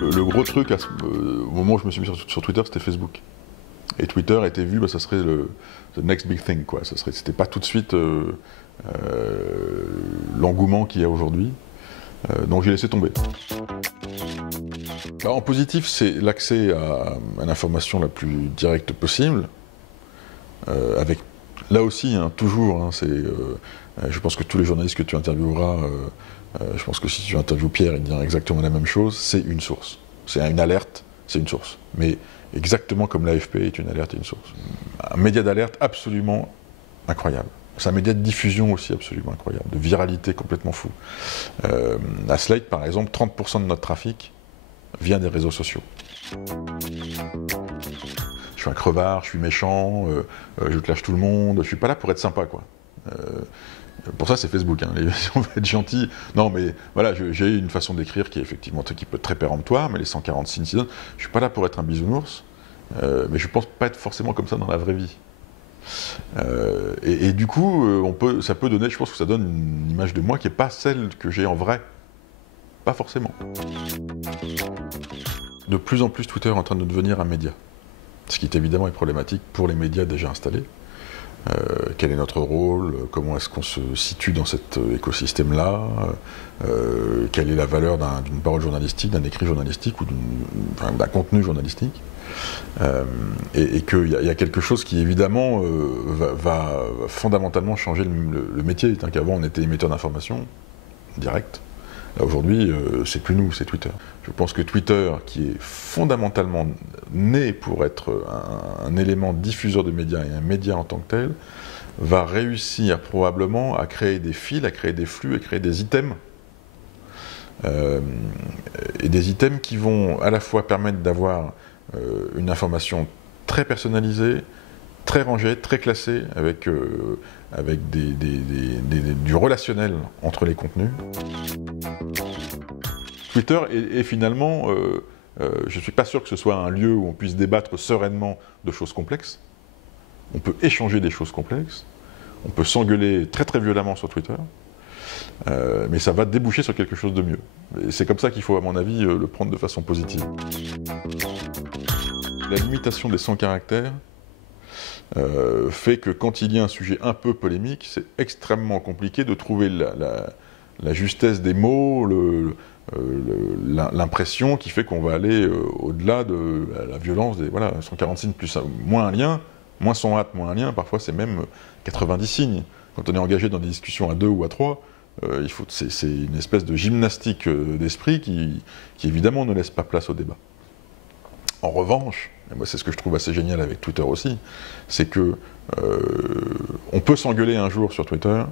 Le gros truc, au moment où je me suis mis sur Twitter, c'était Facebook. Et Twitter était vu, ça serait the next big thing, quoi. C'était pas tout de suite l'engouement qu'il y a aujourd'hui. Donc j'ai laissé tomber. Alors, en positif, c'est l'accès à l'information la plus directe possible, avec là aussi, toujours, je pense que tous les journalistes que tu intervieweras, je pense que si tu interviews Pierre, il dira exactement la même chose, c'est une source. C'est une alerte, c'est une source. Mais exactement comme l'AFP est une alerte et une source. Un média d'alerte absolument incroyable. C'est un média de diffusion aussi absolument incroyable, de viralité complètement fou. À Slate, par exemple, 30% de notre trafic vient des réseaux sociaux. Je suis un crevard, je suis méchant, je clash tout le monde, je suis pas là pour être sympa, quoi. Pour ça, c'est Facebook, on veut être gentil. Non, mais voilà, j'ai une façon d'écrire qui est effectivement qui peut être très péremptoire, mais les 140 signes s'y donnent. Je suis pas là pour être un bisounours, mais je pense pas être forcément comme ça dans la vraie vie. Et du coup, ça peut donner, je pense que ça donne une image de moi qui n'est pas celle que j'ai en vrai. Pas forcément. De plus en plus, Twitter est en train de devenir un média. Ce qui évidemment est problématique pour les médias déjà installés. Quel est notre rôle? Comment est-ce qu'on se situe dans cet écosystème-là? Quelle est la valeur d'une parole journalistique, d'un écrit journalistique ou d'un contenu journalistique? Et qu'il y a quelque chose qui évidemment va fondamentalement changer le métier. Qu'avant on était émetteur d'information direct. Là aujourd'hui, c'est plus nous, c'est Twitter. Je pense que Twitter, qui est fondamentalement né pour être un élément diffuseur de médias et un média en tant que tel, va réussir probablement à créer des fils, à créer des flux, à créer des items. Et des items qui vont à la fois permettre d'avoir une information très personnalisée, très rangée, très classée, avec du relationnel entre les contenus. Twitter est finalement, je ne suis pas sûr que ce soit un lieu où on puisse débattre sereinement de choses complexes. On peut échanger des choses complexes, on peut s'engueuler très très violemment sur Twitter, mais ça va déboucher sur quelque chose de mieux. Et c'est comme ça qu'il faut, à mon avis, le prendre de façon positive. La limitation des 100 caractères fait que quand il y a un sujet un peu polémique, c'est extrêmement compliqué de trouver la justesse des mots, l'impression qui fait qu'on va aller au-delà de la violence des 140 signes plus moins un lien, moins son hâte, moins un lien, parfois c'est même 90 signes. Quand on est engagé dans des discussions à 2 ou à 3, c'est une espèce de gymnastique d'esprit qui évidemment ne laisse pas place au débat. En revanche, et moi c'est ce que je trouve assez génial avec Twitter aussi, c'est que on peut s'engueuler un jour sur Twitter,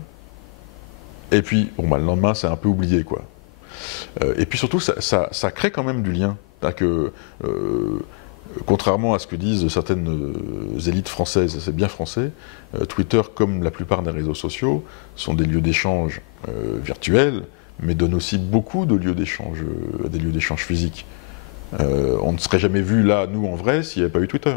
et puis le lendemain c'est un peu oublié, quoi. Et puis surtout ça crée quand même du lien. Que, contrairement à ce que disent certaines élites françaises, c'est bien français, Twitter, comme la plupart des réseaux sociaux, sont des lieux d'échange virtuels, mais donnent aussi beaucoup de lieux d'échange, des lieux d'échange physiques. On ne serait jamais vu là, nous, en vrai, s'il n'y avait pas eu Twitter.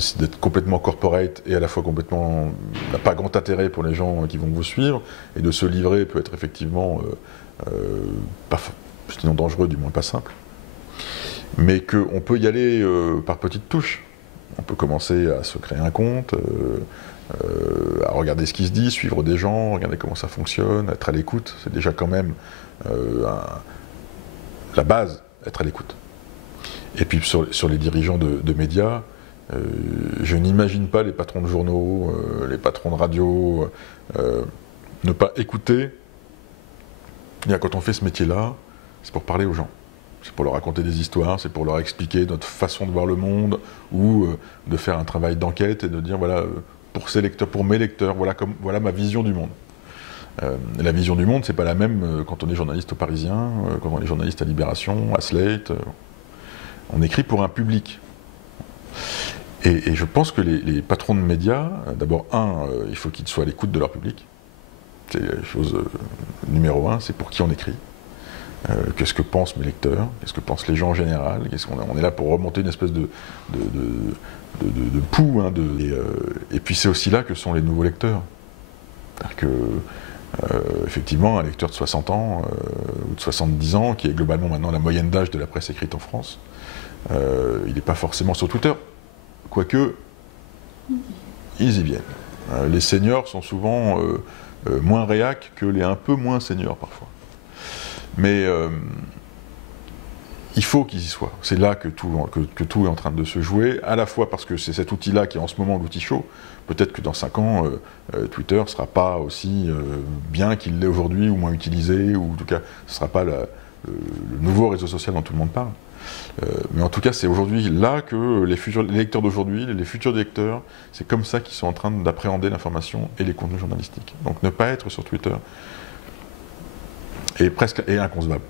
C'est d'être complètement corporate et à la fois complètement n'a pas grand intérêt pour les gens qui vont vous suivre, et de se livrer peut être effectivement sinon dangereux, du moins pas simple, mais qu'on peut y aller par petites touches. On peut commencer à se créer un compte, à regarder ce qui se dit, suivre des gens, regarder comment ça fonctionne, être à l'écoute. C'est déjà quand même la base, être à l'écoute. Et puis sur les dirigeants de médias, je n'imagine pas les patrons de journaux, les patrons de radio, ne pas écouter. Quand on fait ce métier-là, c'est pour parler aux gens. C'est pour leur raconter des histoires, c'est pour leur expliquer notre façon de voir le monde, ou de faire un travail d'enquête et de dire, voilà, pour mes lecteurs, voilà ma vision du monde. La vision du monde, c'est pas la même quand on est journaliste au Parisien, quand on est journaliste à Libération, à Slate. On écrit pour un public. Et je pense que les patrons de médias, d'abord, il faut qu'ils soient à l'écoute de leur public. C'est la chose numéro 1, c'est pour qui on écrit. Qu'est-ce que pensent mes lecteurs? Qu'est-ce que pensent les gens en général? On est là pour remonter une espèce de pouls. Hein, et puis c'est aussi là que sont les nouveaux lecteurs. C'est-à-dire que, effectivement, un lecteur de 60 ans ou de 70 ans, qui est globalement maintenant la moyenne d'âge de la presse écrite en France, il n'est pas forcément sur Twitter. Quoique, ils y viennent. Les seniors sont souvent moins réacs que les un peu moins seniors parfois. Mais il faut qu'ils y soient. C'est là que tout est en train de se jouer, à la fois parce que c'est cet outil-là qui est en ce moment l'outil chaud. Peut-être que dans 5 ans, Twitter ne sera pas aussi bien qu'il l'est aujourd'hui, ou moins utilisé, ou en tout cas, ce ne sera pas le nouveau réseau social dont tout le monde parle. Mais en tout cas, c'est aujourd'hui là que les lecteurs d'aujourd'hui, les futurs lecteurs, c'est comme ça qu'ils sont en train d'appréhender l'information et les contenus journalistiques. Donc ne pas être sur Twitter est presque inconcevable.